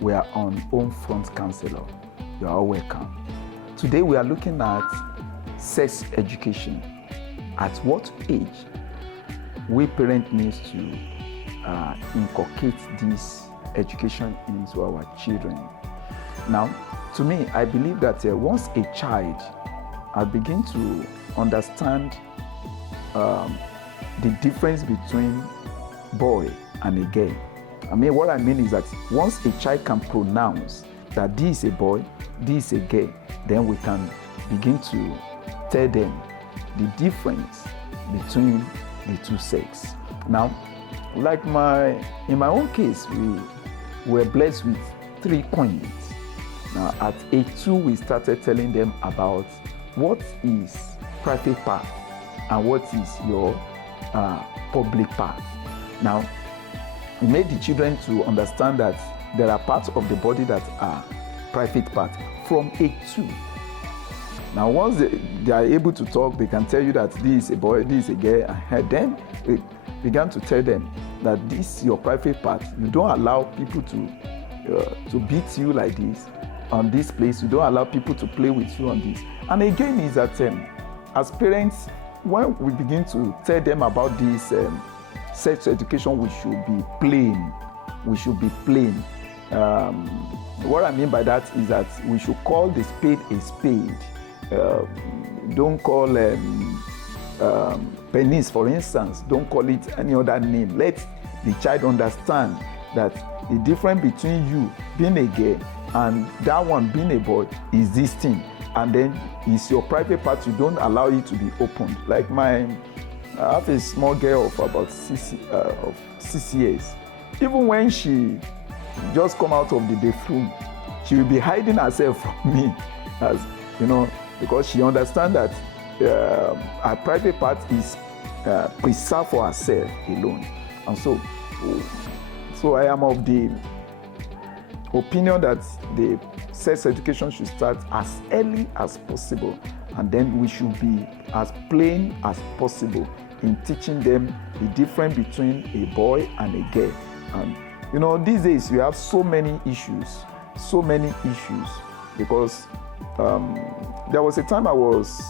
We are on Home Front Counselor. You are all welcome. Today we are looking at sex education. At what age we parents need to inculcate this education into our children. Now, to me, I believe that once a child begin to understand the difference between boy and a girl. What I mean is that once a child can pronounce that this is a boy, this is a girl, then we can begin to tell them the difference between the two sexes. Now, like in my own case, we were blessed with 3 queens. Now, at age 2, we started telling them about what is private part and what is your public part. Now, we made the children to understand that there are parts of the body that are private part from age 2. Now, once they are able to talk, they can tell you that this is a boy, this is a girl. And then we began to tell them that this is your private part. You don't allow people to beat you like this on this place. You don't allow people to play with you on this. And again, is that as parents, when we begin to tell them about this sex education, we should be plain. We should be plain. What I mean by that is that we should call the spade a spade. Don't call penis, for instance, don't call it any other name. Let the child understand that the difference between you being a girl and that one being a boy is this thing. And then it's your private part. You don't allow it to be opened. Like I have a small girl of about 6 years. Even when she just come out of the bathroom, she will be hiding herself from me, as you know, because she understands that her private part is preserved for herself alone. And so I am of the opinion that the sex education should start as early as possible, and then we should be as plain as possible in teaching them the difference between a boy and a girl. And these days we have so many issues because there was a time I was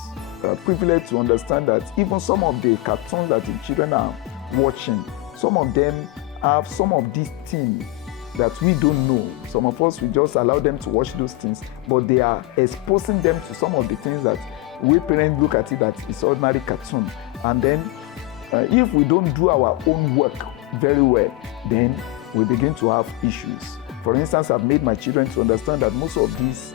privileged to understand that even some of the cartoons that the children are watching, some of them have some of these things that we don't know. Some of us, we just allow them to watch those things, but they are exposing them to some of the things that we parents look at it that it's ordinary cartoon. And then if we don't do our own work very well, then we begin to have issues. For instance, I've made my children to understand that most of these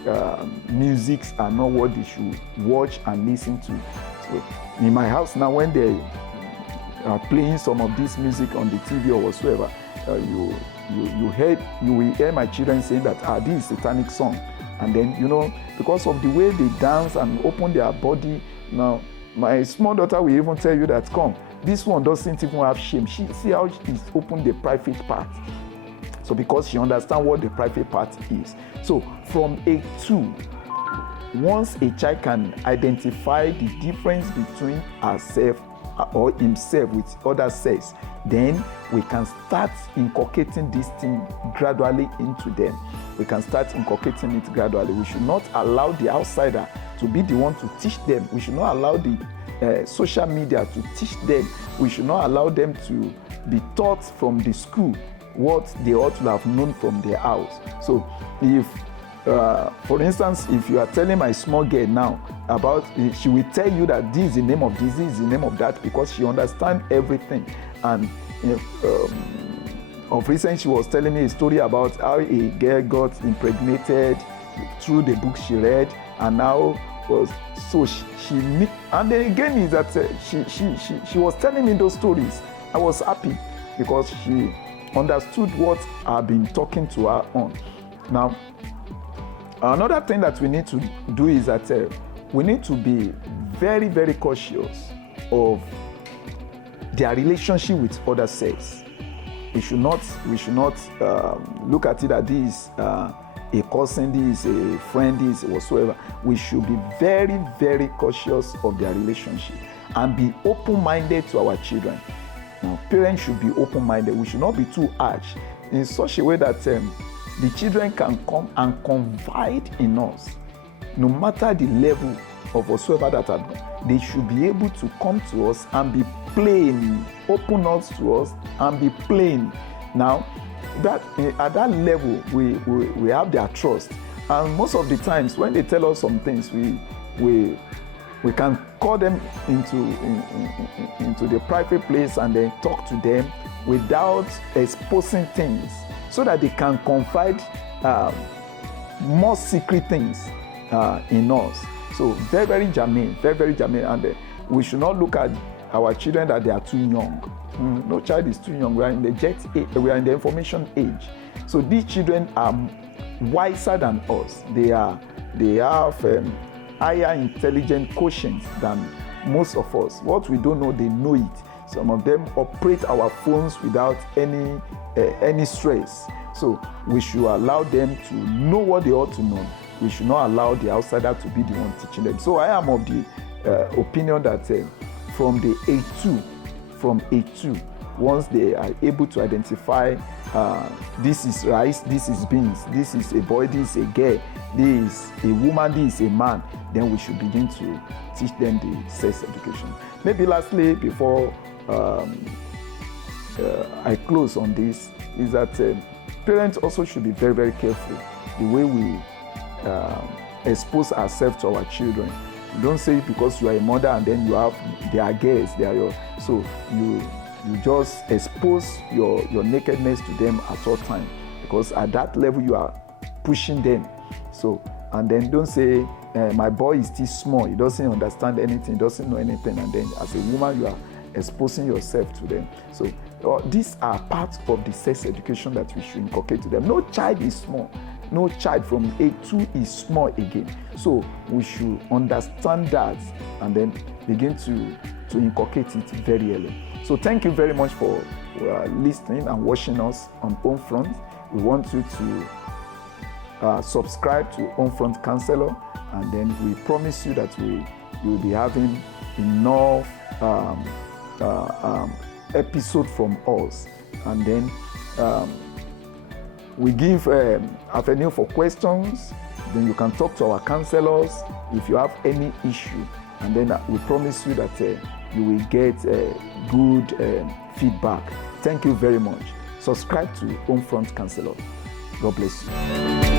musics are not what they should watch and listen to. So in my house now, when they are playing some of this music on the TV or whatsoever, you will hear my children saying that this is a satanic song. And then because of the way they dance and open their body, now my small daughter will even tell you that, come, this one doesn't even have shame. She see how she's opened the private part. So because she understands what the private part is. So from age 2, once a child can identify the difference between herself or himself with other sex, then we can start inculcating this thing gradually into them. We can start inculcating it gradually. We should not allow the outsider to be the one to teach them. We should not allow the social media to teach them. We should not allow them to be taught from the school what they ought to have known from their house. So if for instance, if you are telling my small girl now about, she will tell you that this is the name of this is the name of that, because she understands everything. And of recent, she was telling me a story about how a girl got impregnated through the book she read, and now she and then again is that she was telling me those stories. I was happy because she understood what I've been talking to her on. Now, another thing that we need to do is that we need to be very, very cautious of their relationship with other sex. We should not look at it that this a cousin, this a friend, this whatsoever. We should be very, very cautious of their relationship and be open-minded to our children. Now, parents should be open-minded. We should not be too harsh in such a way that the children can come and confide in us, no matter the level of whatsoever that are, they should be able to come to us and be plain, open us to us and be plain. Now, that at that level, we have their trust, and most of the times when they tell us some things, we can call them into the private place and then talk to them without exposing things, so that they can confide more secret things in us. So very, very germane, very, very germane. And we should not look at our children that they are too young. No child is too young. We are in the jet age, we are in the information age. So these children are wiser than us. They have higher intelligent quotient than most of us. What we don't know, they know it. Some of them operate our phones without any stress. So we should allow them to know what they ought to know. We should not allow the outsider to be the one teaching them. So I am of the opinion that from the A2, once they are able to identify this is rice, this is beans, this is a boy, this is a girl, this is a woman, this is a man, then we should begin to teach them the sex education. Maybe lastly, before I close on this, is that parents also should be very, very careful the way we expose ourselves to our children. Don't say because you are a mother and then they are girls, they are your, so you just expose your nakedness to them at all time, because at that level you are pushing them. So, and then don't say my boy is still small, he doesn't understand anything, he doesn't know anything, and then as a woman you are exposing yourself to them. So these are parts of the sex education that we should inculcate to them. No child is small. No child from A2 is small again. So we should understand that and then begin to inculcate it very early. So thank you very much for listening and watching us on Homefront. We want you to subscribe to Homefront Counselor, and then we promise you that we will be having enough episode from us, and then we give avenue for questions. Then you can talk to our counselors if you have any issue, and then we promise you that you will get good feedback. Thank you very much. Subscribe to Homefront Counselor. God bless you.